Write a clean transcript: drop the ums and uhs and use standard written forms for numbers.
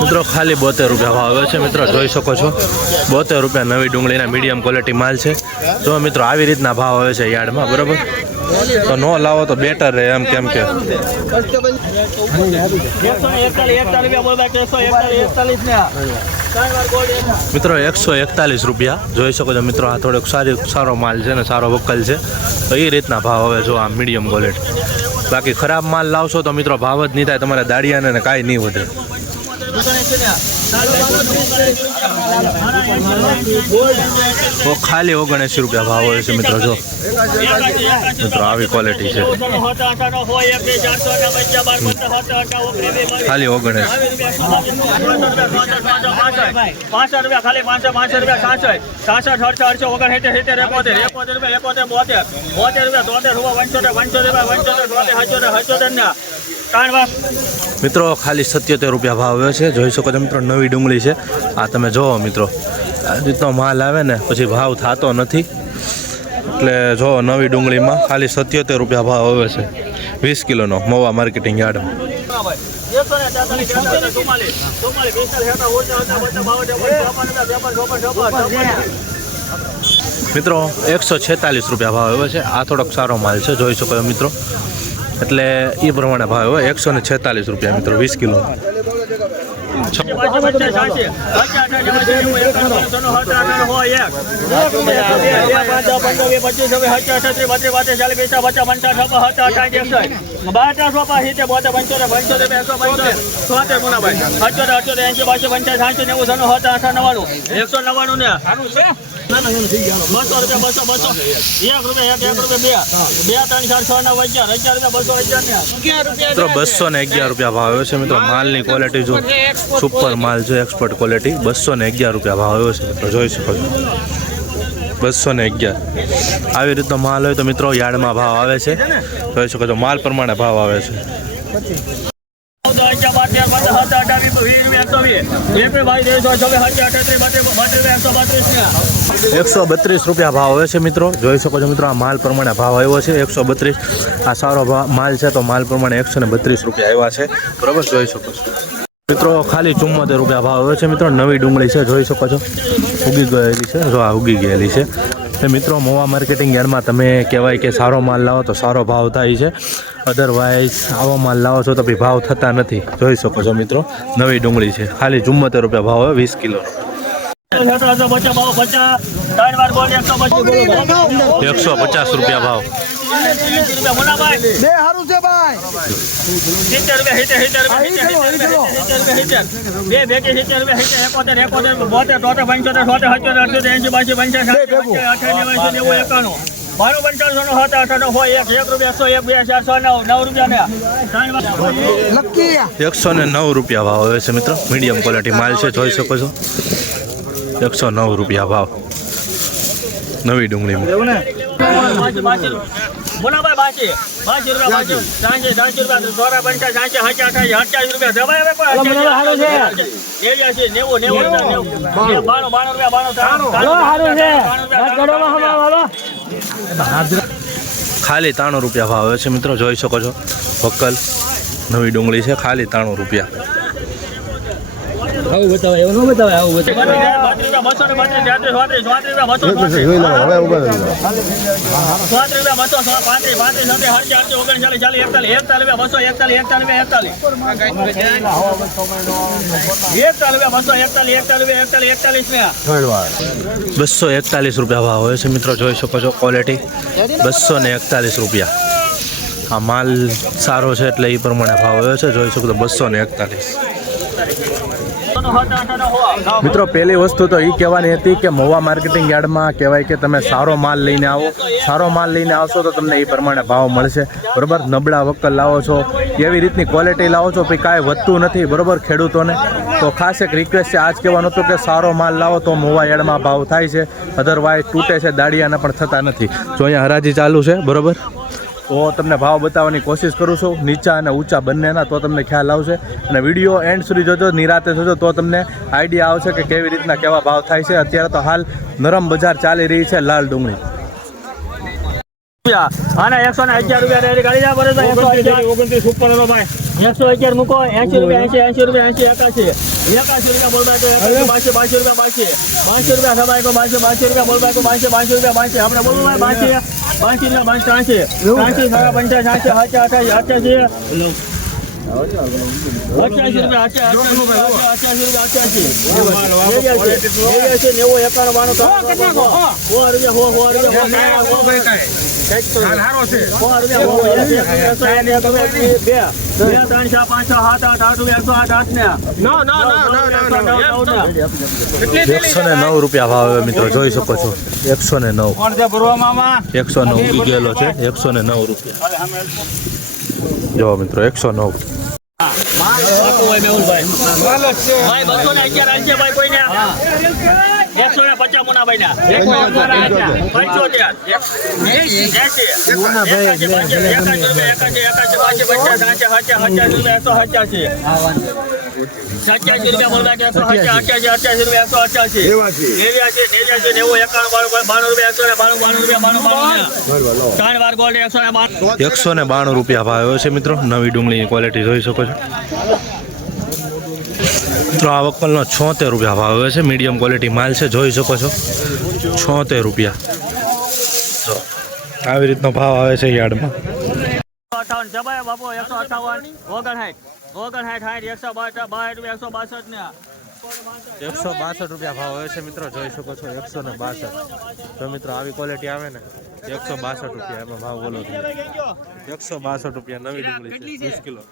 મિત્રો ખાલી 72 રૂપિયા ભાવ આવે છે મિત્રો, જોઈ શકો છો 72 રૂપિયા નવી ડુંગળીના મીડિયમ ક્વોલિટી માલ છે. જો મિત્રો આવી રીતના ભાવ આવે છે યાર્ડમાં, બરોબર, તો નો લાવો તો બેટર રહે એમ, કેમ કે મિત્રો 141 રૂપિયા જોઈ શકો છો મિત્રો. આ થોડોક સારો માલ છે ને સારો વકલ છે, તો એ રીતના ભાવ હવે જો આ મીડિયમ ક્વોલિટી. બાકી ખરાબ માલ લાવશો તો મિત્રો ભાવ જ નહીં થાય, તમારે દાડિયાને કાંઈ નહીં વધે. ખાલી 79 રૂપિયા ભાવ હોય છે મિત્રો. જો મિત્રો આવી ક્વોલિટી છે, ખાલી 79. 65 રૂપિયા ખાલી 565 રૂપિયા 66 68 મિત્રો ખાલી 77 રૂપિયા ભાવ આવે છે. જોઈ શકો છો મિત્રો નવી ડુંગળી છે. આ તમે જોવો મિત્રો, આ રીતનો માલ આવે ને પછી ભાવ થતો નથી. એટલે જો નવી ડુંગળીમાં ખાલી 77 રૂપિયા ભાવ આવે છે 20 કિલોનો મવા માર્કેટિંગ યાર્ડમાં. મિત્રો 146 રૂપિયા ભાવ આવે છે. આ થોડોક સારો માલ છે, જોઈ શકો છો મિત્રો. એટલે એ પ્રમાણે ભાવ હોય 146 રૂપિયા મિત્રો 20 કિલો. મિત્રો 211 રૂપિયા ભાવ આવ્યો છે મિત્રો. માલની ક્વોલિટી જો સુપર માલ છે, એક્સપર્ટ ક્વોલિટી. 211 રૂપિયા ભાવ આવ્યો છે મિત્રો, જોઈ શકો છો 211. આવી રીતનો માલ હોય તો મિત્રો યાર્ડમાં ભાવ આવે છે, જોઈ શકો છો માલ પ્રમાણે ભાવ આવે છે. 132 રૂપિયા ભાવ આવે છે મિત્રો, જોઈ શકો છો મિત્રો. આ માલ પ્રમાણે ભાવ આવ્યો છે 132. આ સારો માલ છે તો માલ પ્રમાણે 132 રૂપિયા આવ્યા છે, બરાબર, જોઈ શકો છો મિત્રો. ખાલી 74 રૂપિયા ભાવ આવે છે મિત્રો. નવી ડુંગળી છે, જોઈ શકો છો ઉગી ગયેલી છે. જો આ ઉગી ગયેલી છે. મિત્રો મોવા માર્કેટિંગ યાર્ડમાં તમે કહેવાય કે સારો માલ લાવો તો સારો ભાવ થાય છે, અધરવાઇઝ આવો માલ લાવો છો તો બી ભાવ થતા નથી. જોઈ શકો છો મિત્રો નવી ડુંગળી છે, ખાલી 74 રૂપિયા ભાવ આવે 20 કિલો. 150 રૂપિયા ભાવ. ₹109 રૂપિયા ભાવ આવે છે મિત્રો. મીડિયમ ક્વોલિટી માલ છે, જોઈ શકો છો 109 રૂપિયા ભાવ નવી ડુંગળીમાં. ખાલી 93 રૂપિયા ભાવ આવે છે મિત્રો, જોઈ શકો છો વકલ નવી ડુંગળી છે, ખાલી 93 રૂપિયા. આવું બતાવે, એવું ન બતાવે, આવું બતાવે. ₹241 રૂપિયા ભાવ હોય છે મિત્રો, જોઈ શકો છો ક્વોલિટી. 241 રૂપિયા. આ માલ સારો છે એટલે એ પ્રમાણે ભાવ હોય છે, જોઈ શકો તો 241. મિત્રો પહેલી વસ્તુ તો એ કહેવાની હતી કે મોવા માર્કેટિંગ યાર્ડમાં કહેવાય કે તમે સારો માલ લઈને આવો. સારો માલ લઈને આવશો તો તમને એ પ્રમાણે ભાવ મળશે, બરાબર. નબળા વકલ લાવો છો, એવી રીતની ક્વોલિટી લાવો છો પછી કાંઈ વધતું નથી, બરાબર, ખેડૂતોને. તો ખાસ એક રિક્વેસ્ટ છે, આજ કહેવાનું હતું કે સારો માલ લાવો તો મોવા યાર્ડમાં ભાવ થાય છે, અધરવાઇઝ તૂટે છે, દાડિયાના પણ થતા નથી. જો અહીંયા હરાજી ચાલુ છે, બરાબર, તો તમને ભાવ બતાવવાની કોશિશ કરું છું, નીચા અને ઊંચા બંનેના, તો તમને ખ્યાલ આવશે. અને વિડીયો એન્ડ સુધી જોજો, નિરાતે જોજો, તો તમને આઈડિયા આવશે કે કેવી રીતના કેવા ભાવ થાય છે. અત્યારે તો હાલ નરમ બજાર ચાલી રહી છે લાલ ડુંગળી. અને 111 રૂપિયા રેડી ગાડી જા બરે 129 ઉપર લો ભાઈ 111 મૂકો 80 રૂપિયા 80 રૂપિયા 81 રૂપિયા બોલ ભાઈ તો 82 રૂપિયા સભાઈ કો 82 રૂપિયા બોલ ભાઈ કો 82 રૂપિયા આપણે બોલ ભાઈ 82 રૂપિયા 83 ₹109 ભાવ હવે મિત્રો જોઈ શકો છો 109 ગેલો છે 109 રૂપિયા જો મિત્રો 109 ₹192 ભાવ આવ્યો છે મિત્રો નવી ડુંગળીની ક્વોલિટી જોઈ શકો છો મિત્રો આ વક્કલનો ₹76 ભાવ આવ્યો છે મીડિયમ ક્વોલિટી માલ છે જોઈ શકો છો ₹76 જો આવી રીતનો ભાવ આવે છે યાર્ડમાં 58 જબાય બાપો 158 ₹162 ભાવ આવે છે મિત્રો જોઈ શકો છો 162 જો મિત્રો આવી ક્વોલિટી આવે ને ₹162 એમાં ભાવ બોલો ₹162 નવી ડુંગળી છે 20 કિલો